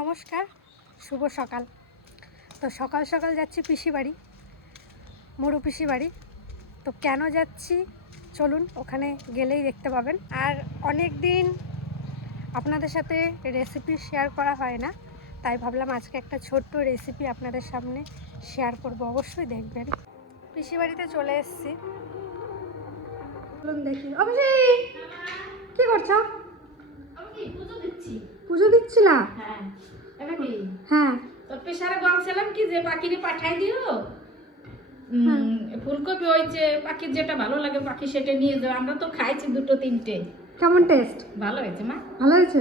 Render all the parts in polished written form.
নমস্কার, শুভ সকাল। তো সকাল সকাল যাচ্ছি পিসি বাড়ি, মোড়ু পিসি বাড়ি। তো কেন যাচ্ছি চলুন, ওখানে গেলেই দেখতে পাবেন। আর অনেক দিন আপনাদের সাথে রেসিপি শেয়ার করা হয় না, তাই ভাবলাম আজকে একটা ছোট্ট রেসিপি আপনাদের সামনে শেয়ার করব। অবশ্যই দেখবেন। পিসি বাড়িতে চলে এসেছি, চলুন দেখি। অবশ্যই কি করছো? পুজো দিচ্ছি না? হ্যাঁ, তোর পেশারে বলছিলাম কি যে পাখিরে পাঠাই দিও, ফুলকপি ওই যে পাখির যেটা ভালো লাগে পাখি সেটা নিয়ে যাও। আমরা তো খাইছি দুটো তিনটে। কেমন টেস্ট? ভালো হয়েছে মা, ভালো হয়েছে।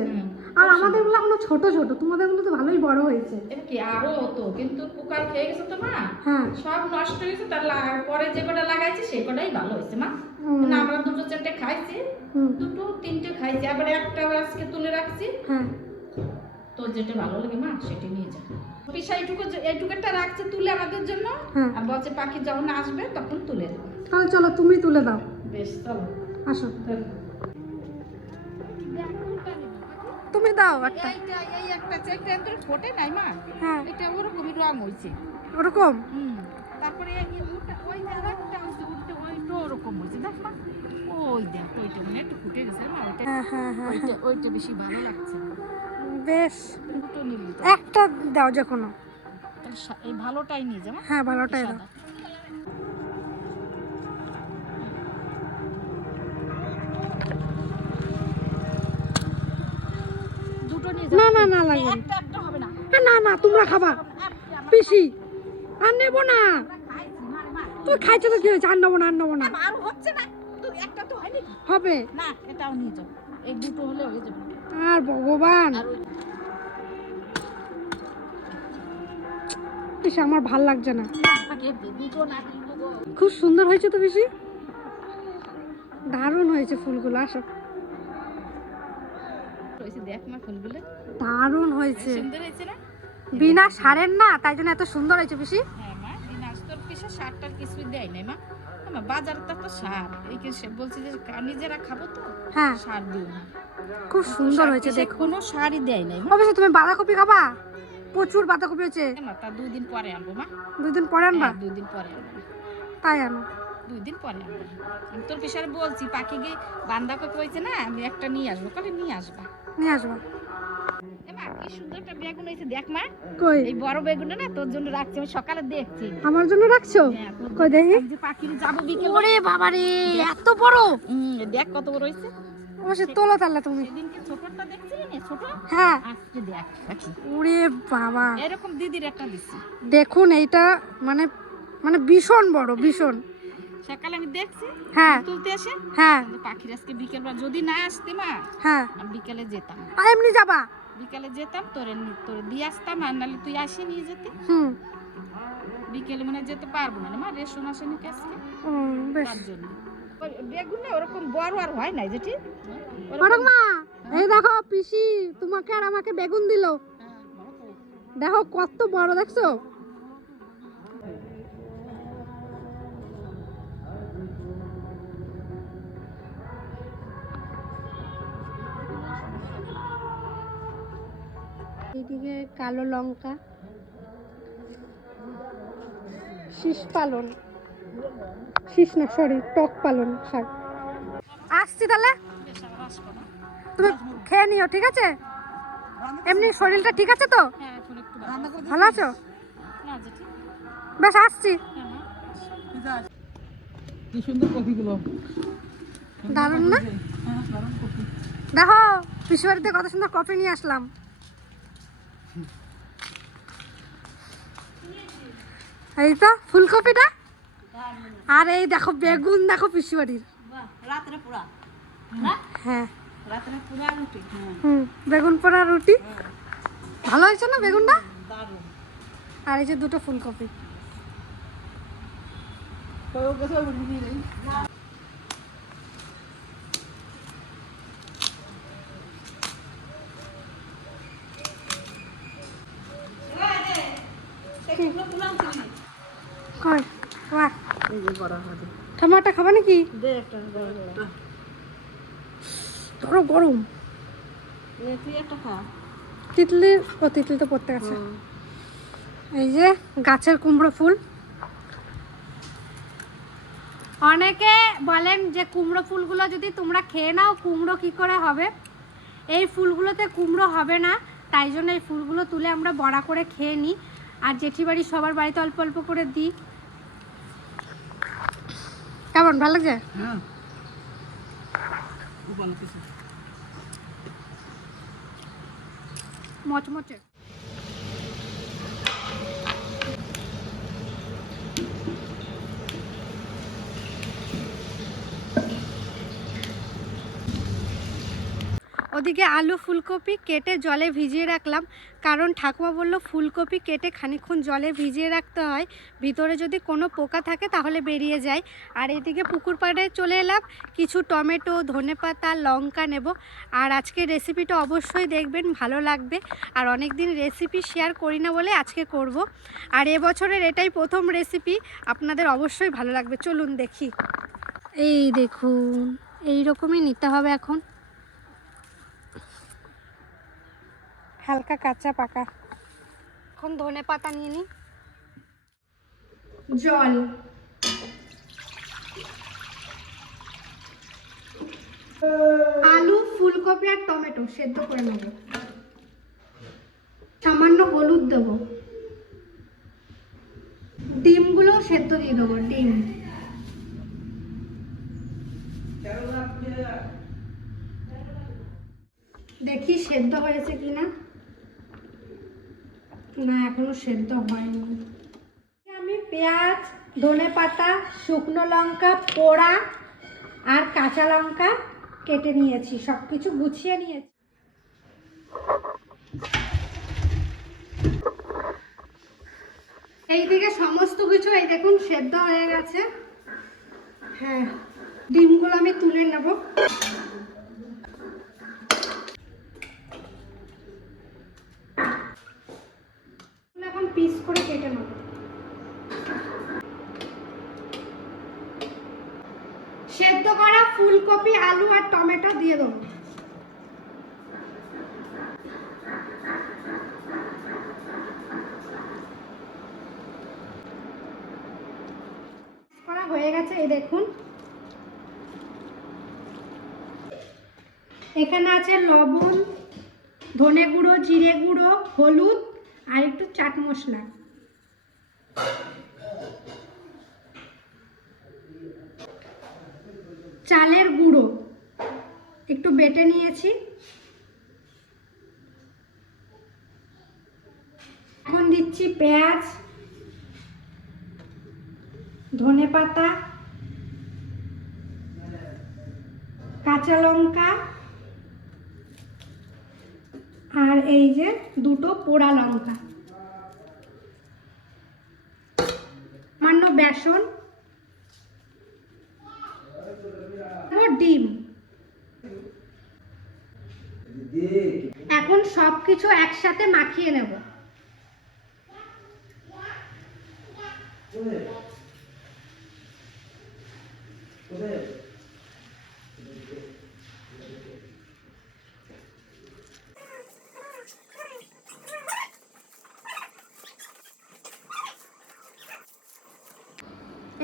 আর আমাদের গুলো এখনো ছোট ছোট, তোমাদের গুলো তো ভালোই বড় হয়েছে। এটা কি আরো হতো, কিন্তু পোকার খেয়ে গেছে তো মা। হ্যাঁ, সব নষ্ট হয়ে গেছে। তার পরে যে কটা লাগাইছি সে কটাই ভালো হয়েছে মা। না আমরা দুটো চারটে খাইছি, দুটো তিনটে খাইছি, আবার একটা আজকে তুলে রাখছি। হ্যাঁ, তোর যেটা ভালো লাগে মা সেটা নিয়ে যা। পিসা এইটুকুটা রাখছে তুলে আমাদের জন্য, আর বলছে পাখি যখন আসবে তখন তুলে দেবো। তাহলে চলো তুমি তুলে দাও। বেশ চলো, আসো তুমি দাও একটা। এই একটা চেকটা তোর ফোটে নাই মা। হ্যাঁ, এটা ওরকমই রং হইছে। ওরকম। তারপরে ওই জায়গাটা ওইটা ওরকম হয়েছে দেখ মা। ওই দেখ ওইটা মানে একটু ফুটে গেছে মা। হ্যাঁ হ্যাঁ হ্যাঁ, ওইটা বেশি ভালো লাগছে। বেশ, দুটো নিবি তো? একটা দাও যে কোনো। এই ভালোটাই নিয়ে যা মা। হ্যাঁ, ভালোটাই দাও। দুটো নিয়ে না না না লাগে একটা হবে না। না না, তোমরা খাবা পিসি, আর নেবো না। তুই খাইছো তো কি হয়েছে? আর নেবো না, আর নেবো না। আর হচ্ছে না তো, একটা তো হয়নি। হবে না, এটাও নিয়ে যাও। এই দুটো হলে হয়ে যাবে। আর ভগবান, পিসি আমার ভাল লাগছে না। দুটো না দুটো। খুব সুন্দর হয়েছে তো পিসি, দারুণ হয়েছে ফুলগুলো। আসো, দেখ মা ফুলগুলো দারুণ হয়েছে। সুন্দর হয়েছে না? বিনা সারের না, তাই জন্য এত সুন্দর হয়েছে পিসি। হ্যাঁ মা, বিনাশ তোর পিসে সারটার কিছু দেয় নাই মা। বাজারে তো সার এই বলছি যে নিজেরা খাবো তো। হ্যাঁ, সার দিও না। খুব সুন্দর হয়েছে দেখো। কোনো সারই দেয় নাই মা। অবশ্যই তুমি বাঁধাকপি খাবা? প্রচুর বাঁধাকপি হয়েছে। মা তা 2 দিন পরে আনবো মা। 2 দিন পরে আনবা? 2 দিন পরে আনবো। তাই আনো। 2 দিন পরে আনবো। আমি তোর পিসারে বলছি পাখি গিয়ে বাঁধাকপি হয়েছে না, আমি একটা নিয়ে আসবো। কালে নিয়ে আসবা। নিয়ে আসবা। মা কি সুন্দর একটা বেগুন হয়েছে দেখ মা। কই? এই বড় বেগুনটা না তোর জন্য রাখছি, আমি সকালে দেখছি। আমার জন্য রাখছো? কই দেখি। যে পাখির যাবো বিকেল। ওরে বাবা রে, এত বড়! দেখ কত বড় হয়েছে। অবশ্যই তোলো তাহলে তুমি। সেদিনকে ছোটটা দেখছিলি না, ছোট? হ্যাঁ। আজকে দেখ পাখি। ওরে বাবা, এরকম দিদির একটা দিছি। দেখুন এইটা মানে মানে ভীষণ বড়, ভীষণ। সকালে আমি দেখছি হ্যাঁ তুলতে আসে। হ্যাঁ পাখির আজকে বিকেলবেলা যদি না আসতে মা, হ্যাঁ, আমি বিকেলে যেতাম। আর এমনি যাবা? বিকেলে যেতাম তোর দিয়ে আসতাম, আর নাহলে তুই আসি নিয়ে যেতি। বিকেলে মানে যেতে পারবো না মা, রেশন আসেনি আজকে, বেশ। তার জন্য। বেগুন না ওরকম বড় আর হয় নাই যেটি। বড় মা, এই দেখো পিসি তোমাকে আর আমাকে বেগুন দিল। দেখো কত বড়, দেখছো? এইদিকে কালো লঙ্কা, শীষ পালন, শীষ না সরি, টক পালন শাক। আসছি তাহলে, তুমি খেয়ে নিও, ঠিক আছে? এমনি শরীরটা ঠিক আছে তো? ভালো আছো? বেশ, আসছি। কি সুন্দর কপিগুলো, দারুণ না? দেখো পিসি বাড়িতে কত সুন্দর কফি নিয়ে আসলাম। এই তো ফুলকপিটা, আর এই দেখো বেগুন, দেখো পিসি বাড়ির। হ্যাঁ, বেগুন পোড়া রুটি। ভালো হয়েছে না বেগুনটা? আর এই যে দুটো ফুলকপি। কই বাহ, টমেটো খাবা নাকি? ধরো গরম। তুই একটা খা। তিতলি তো পড়তে গেছে। এই যে গাছের কুমড়ো ফুল, অনেকে বলেন যে কুমড়ো ফুলগুলো যদি তোমরা খেয়ে নাও কুমড়ো কি করে হবে। এই ফুলগুলোতে কুমড়ো হবে না, তাই জন্য এই ফুলগুলো তুলে আমরা বড়া করে খেয়ে নিই, আর জেঠি বাড়ি সবার বাড়িতে অল্প অল্প করে দিই। কেমন ভালো লাগছে? মচমচে। ওদিকে আলু ফুলকপি কেটে জলে ভিজিয়ে রাখলাম, কারণ ঠাকুমা বললো ফুলকপি কেটে খানিকক্ষণ জলে ভিজিয়ে রাখতে হয়, ভিতরে যদি কোনো পোকা থাকে তাহলে বেরিয়ে যায়। আর এদিকে পুকুর পাড়ে চলে এলাম, কিছু টমেটো, ধনেপাতা, লঙ্কা নেব। আর আজকে রেসিপিটা অবশ্যই দেখবেন, ভালো লাগবে। আর অনেক দিন রেসিপি শেয়ার করি না বলে আজকে করব। আর এবছরের এটাই প্রথম রেসিপি, আপনাদের অবশ্যই ভালো লাগবে। চলুন দেখি। এই দেখুন, এই রকমই নিতে হবে। হালকা কাঁচা পাকা। এখন ধনে পাতা নিয়ে নিই, জল, আলু, ফুলকপি আর টমেটো সেদ্ধ করে নেব। সামান্য হলুদ দেবো, ডিমগুলো সেদ্ধ দিয়ে দেবো। ডিম দেখি সেদ্ধ হয়েছে কিনা। না, এখনো সেদ্ধ হয়নি। আমি পেঁয়াজ, ধনেপাতা, শুকনো লঙ্কা পোড়া আর কাঁচা লঙ্কা কেটে নিয়েছি, সব কিছু গুছিয়ে নিয়েছি। এইদিকে সমস্ত কিছু এই দেখুন সেদ্ধ হয়ে গেছে। হ্যাঁ, ডিমগুলো আমি তুলে নেব। এখন পিস করে কেটে নেব। সেদ্ধ করা ফুলকপি, আলু আর টমেটো দিয়ে দেবো। করা হয়ে গেছে, এই দেখুন। এখানে আছে লবণ, ধনে গুঁড়ো, জিরে গুঁড়ো, হলুদ আর একটু চাট মশলা। চালের গুঁড়ো একটু বেটে নিয়েছি। এখন দিচ্ছি পেঁয়াজ, ধনেপাতা, কাঁচা লঙ্কা আর এই যে দুটো পোড়া লঙ্কা, সামান্য বেসন, ডিম। এখন সবকিছু একসাথে মাখিয়ে নেব।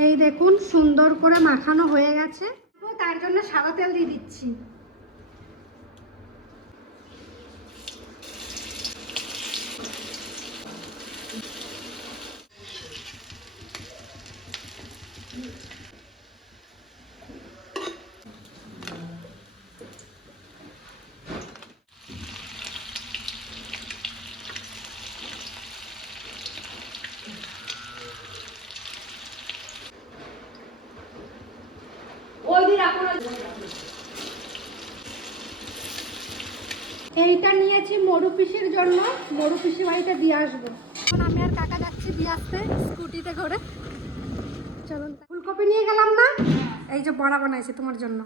এই দেখুন সুন্দর করে মাখানো হয়ে গেছে। তার জন্য সাদা তেল দিয়ে দিচ্ছি। এইটা নিয়েছি মরু পিসির জন্য, মরু পিসি বাড়িতে দিয়ে আসবো। এখন আমি আর কাকা যাচ্ছি দিয়ে আসতে স্কুটিতে করে। চলুন, ফুলকপি নিয়ে গেলাম না, এই যে বড়া বানাইছি তোমার জন্য,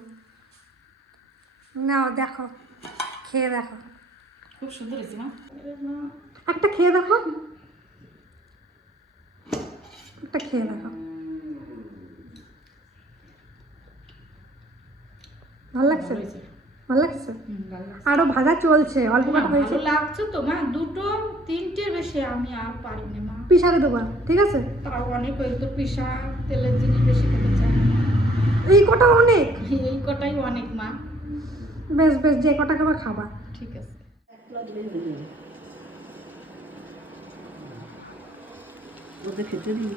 নাও দেখো, খেয়ে দেখো। খুব সুন্দর হয়েছে মা। একটা খেয়ে দেখো, একটা খেয়ে দেখো, ভালো লাগছে? ভালো লাগছে? ভালো লাগছে। আরো ভাজা চলছে, অল্প মা, কটা হয়েছে। ভালো লাগছে তো মা, দুটো তিনটের বেশি আমি আর পারি না মা। পিসারে দেবা, ঠিক আছে? তাও অনেক হয়ে তো, পিসা তেলের জিনিস বেশি খেতে চায় না। এই কটা অনেক। এই কটাই অনেক মা। বেশ বেশ, যে কটা খাবা খাবা। ঠিক আছে। ওদের খেতে দিই।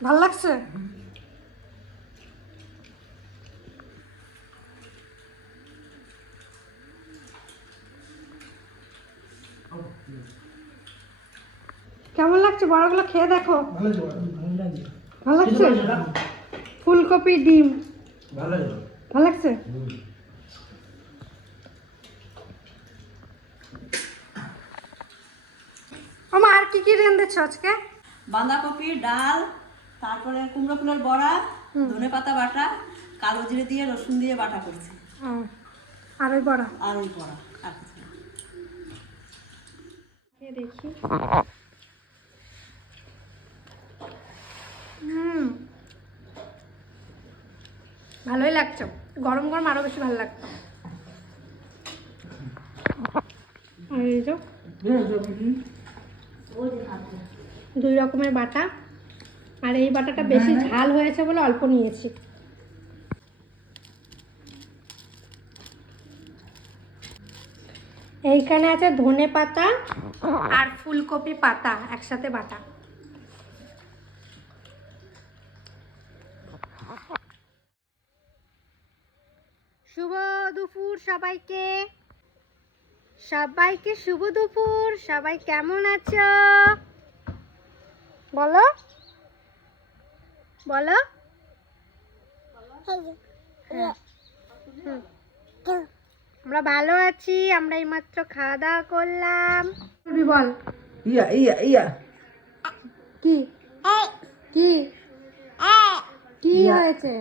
ভাল লাগছে? কেমন লাগছে? বড়গুলো খেয়ে দেখো। ভালো লাগছে? ফুলকপি ডিম ভালো লাগছে? আমা আর কি কি রেঁধেছো আজকে? বাঁধাকপি, ডাল, তারপরে কুমড়ো ফুলের বড়া, ধনেপাতা বাটা, কালো জিরে দিয়ে রসুন দিয়ে বাটা করছি। আর ওই বড়া আর ওই বড়া, আর কিছু না। দেখি। ভালোই লাগছে, গরম গরম আরো বেশি ভালো লাগতো। আর এই যে দুই রকমের বাটা, আর এই বাটাটা বেশি ঝাল হয়েছে বলে অল্প নিয়েছি। এইখানে আছে ধনে পাতা আর ফুলকপি পাতা একসাথে বাটা। শুভ দুপুর সবাইকে, সবাইকে শুভ দুপুর। সবাই কেমন আছো বলো, বলো। হ্যাঁ। আমরা ভালো আছি, আমরা এইমাত্র খাওয়া দাওয়া করলাম। বল ইয়া ইয়া ইয়া কি কি কি হয়েছে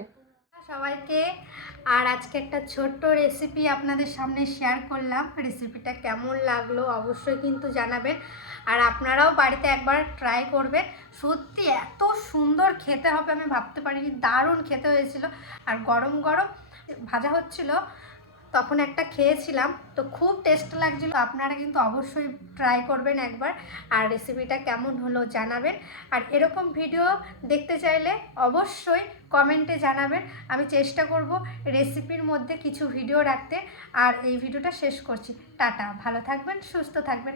সবাইকে। আর আজকে একটা ছোট্ট রেসিপি আপনাদের সামনে শেয়ার করলাম। রেসিপিটা কেমন লাগলো অবশ্যই কিন্তু জানাবেন, আর আপনারাও বাড়িতে একবার ট্রাই করবেন। সত্যি এত সুন্দর খেতে হবে আমি ভাবতে পারিনি, দারুণ খেতে হয়েছিল। আর গরম গরম ভাজা হচ্ছিল, তখন একটা খেয়েছিলাম, তো খুব টেস্ট লাগছিল। আপনারা কিন্তু অবশ্যই ট্রাই করবেন একবার, আর রেসিপিটা কেমন হলো জানাবেন। আর এরকম ভিডিও দেখতে চাইলে অবশ্যই কমেন্টে জানাবেন। আমি চেষ্টা করব রেসিপির মধ্যে কিছু ভিডিও রাখতে। আর এই ভিডিওটা শেষ করছি। টাটা, ভালো থাকবেন, সুস্থ থাকবেন।